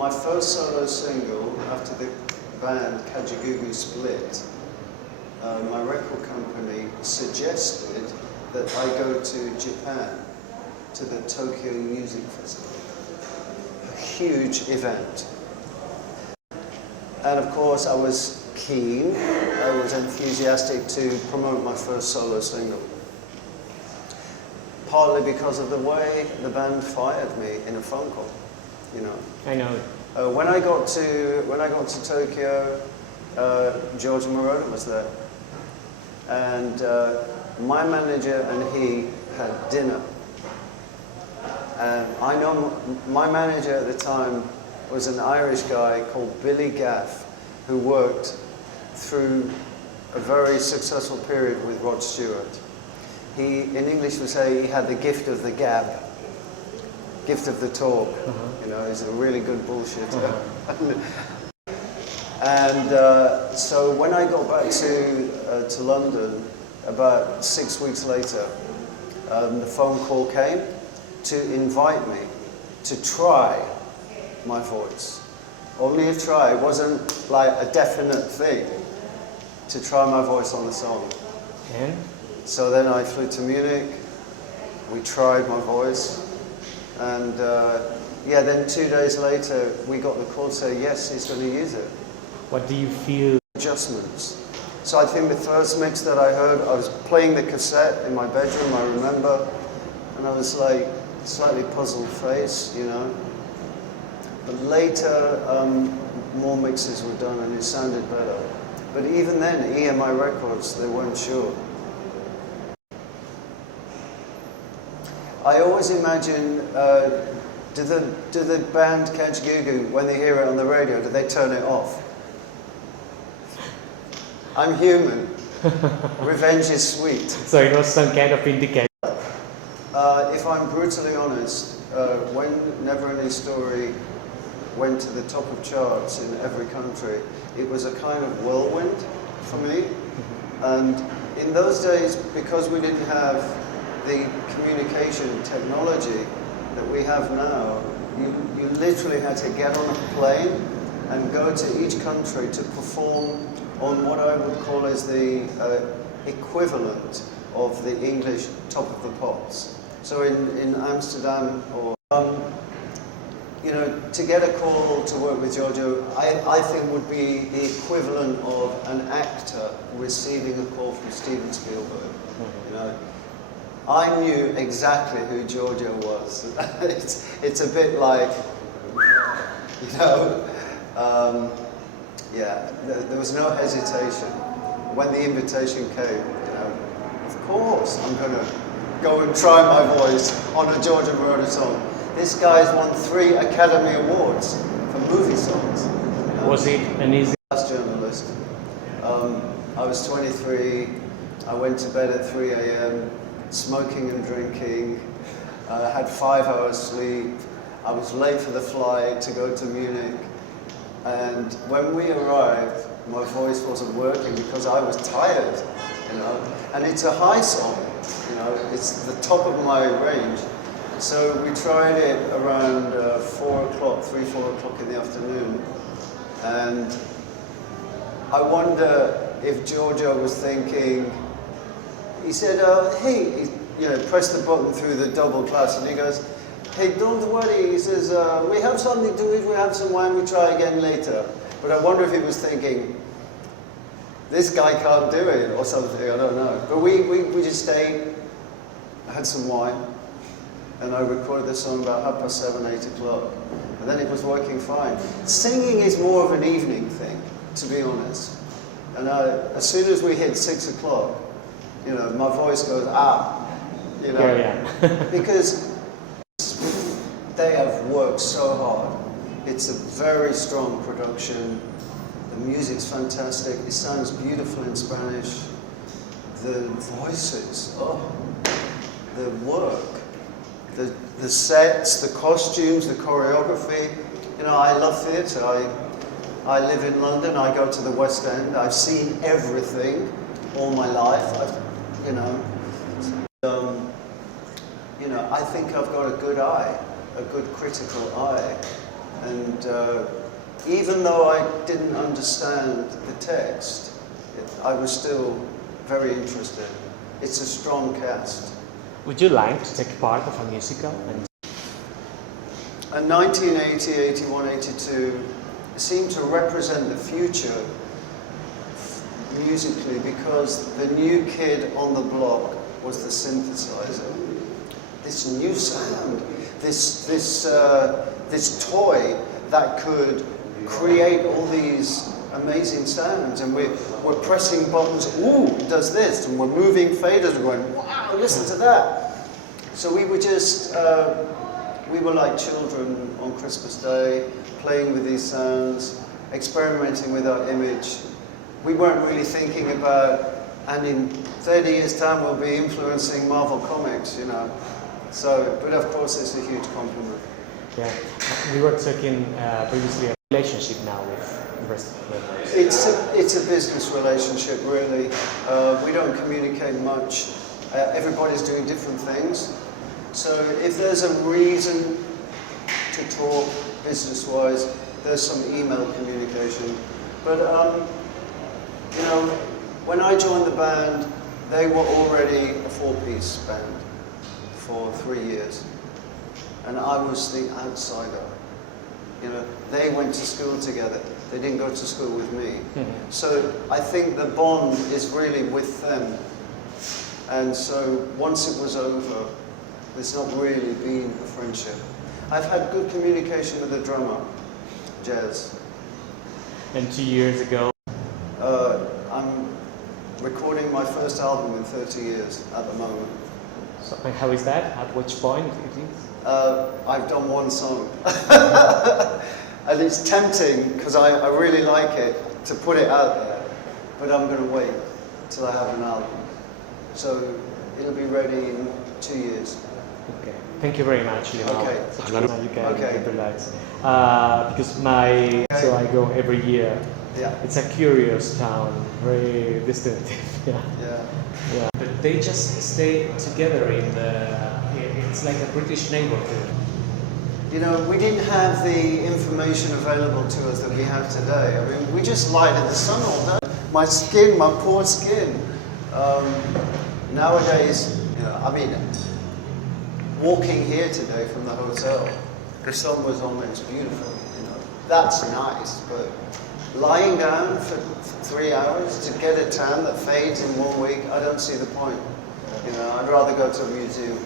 my first solo single after the band KajaGooGoo split, my record company suggested that I go to Japan, to the Tokyo Music Festival. A huge event. And of course I was keen, I was enthusiastic to promote my first solo single. Partly because of the way the band fired me in a phone call, you know. I know. When I got to Tokyo, Giorgio Moroder was there, and my manager and he had dinner. And I know my manager at the time was an Irish guy called Billy Gaff, who worked through a very successful period with Rod Stewart. He, in English, would say he had the gift of the gab, gift of the talk. You know, he's a really good bullshitter. And so when I got back to London, about 6 weeks later, the phone call came to invite me to try my voice. Only a try, it wasn't like a definite thing, to try my voice on the song. And? So then I flew to Munich, we tried my voice, and yeah, then 2 days later we got the call to say, yes, he's going to use it. What do you feel? Adjustments. So I think the first mix that I heard, I was playing the cassette in my bedroom, I remember, and I was like, slightly puzzled face, you know. But later, more mixes were done and it sounded better. But even then, EMI Records, they weren't sure. I always imagine, do the band KajaGooGoo, when they hear it on the radio, do they turn it off? I'm human. Revenge is sweet. So it was some kind of indication. If I'm brutally honest, when NeverEnding Story went to the top of charts in every country, it was a kind of whirlwind for me. And in those days, because we didn't have the communication technology that we have now, you literally had to get on a plane and go to each country to perform on what I would call as the equivalent of the English Top of the Pops. So in Amsterdam, or you know, to get a call to work with Giorgio, I think would be the equivalent of an actor receiving a call from Steven Spielberg. You know, I knew exactly who Giorgio was. It's a bit like, you know, yeah, there was no hesitation. When the invitation came, you know, of course I'm going to go and try my voice on a Giorgio Moroder song. This guy's won 3 Academy Awards for movie songs. You know? Was it an easy? As journalist, I was 23. I went to bed at 3 a.m. smoking and drinking. Had 5 hours sleep. I was late for the flight to go to Munich. And when we arrived, my voice wasn't working because I was tired, you know. And it's a high song, you know. It's the top of my range. So we tried it around 4 o'clock, 3, 4 o'clock in the afternoon. And I wonder if Giorgio was thinking, he said, hey, you know, press the button through the double class, and he goes, hey, don't worry, he says, we have something to eat, we have some wine, we try again later. But I wonder if he was thinking, this guy can't do it, or something, I don't know. But we just stayed, had some wine, and I recorded the song about 7:30, 8 o'clock. And then it was working fine. Singing is more of an evening thing, to be honest. And as soon as we hit 6 o'clock, you know, my voice goes, you know, yeah. Because they have worked so hard. It's a very strong production. The music's fantastic. It sounds beautiful in Spanish. The voices, oh, the work, the sets, the costumes, the choreography. You know, I love theatre. I live in London. I go to the West End. I've seen everything all my life. You know, I think I've got a good eye, a good critical eye. And even though I didn't understand the text, I was still very interested. It's a strong cast. Would you like to take part of a musical? And 1980, 81, 82 seemed to represent the future musically, because the new kid on the block was the synthesizer. This new sound, this toy that could create all these amazing sounds, and we're pressing buttons. Ooh, it does this, and we're moving faders and going, wow, listen to that. So we were just, we were like children on Christmas Day, playing with these sounds, experimenting with our image. We weren't really thinking about, and in 30 years' time we'll be influencing Marvel Comics, you know. So, but of course it's a huge compliment. Yeah, we were talking previously a relationship now with the rest of the members. It's a business relationship, really. We don't communicate much. Everybody's doing different things. So if there's a reason to talk business-wise, there's some email communication. But you know, when I joined the band, they were already a four-piece band for 3 years, and I was the outsider. You know, they went to school together. They didn't go to school with me. Mm-hmm. So I think the bond is really with them. And so once it was over, there's not really been a friendship. I've had good communication with the drummer, Jazz. And 2 years ago? I'm recording my first album in 30 years at the moment. So, and how is that? At which point it is? I've done one song. And it's tempting, because I really like it, to put it out there. But I'm going to wait till I have an album. So it'll be ready in 2 years. Okay. Thank you very much, Limahl. Okay. You can Okay. relax. Because so I go every year. Yeah. It's a curious town, very distinctive. Yeah. Yeah. Yeah. But they just stay together in it's like a British neighborhood. You know, we didn't have the information available to us that we have today. I mean, we just lied in the sun all day. My skin, my poor skin. Nowadays, you know, I mean, walking here today from the hotel, the sun was on there, it's beautiful, you know. That's nice, but lying down for 3 hours to get a tan that fades in 1 week, I don't see the point. You know, I'd rather go to a museum.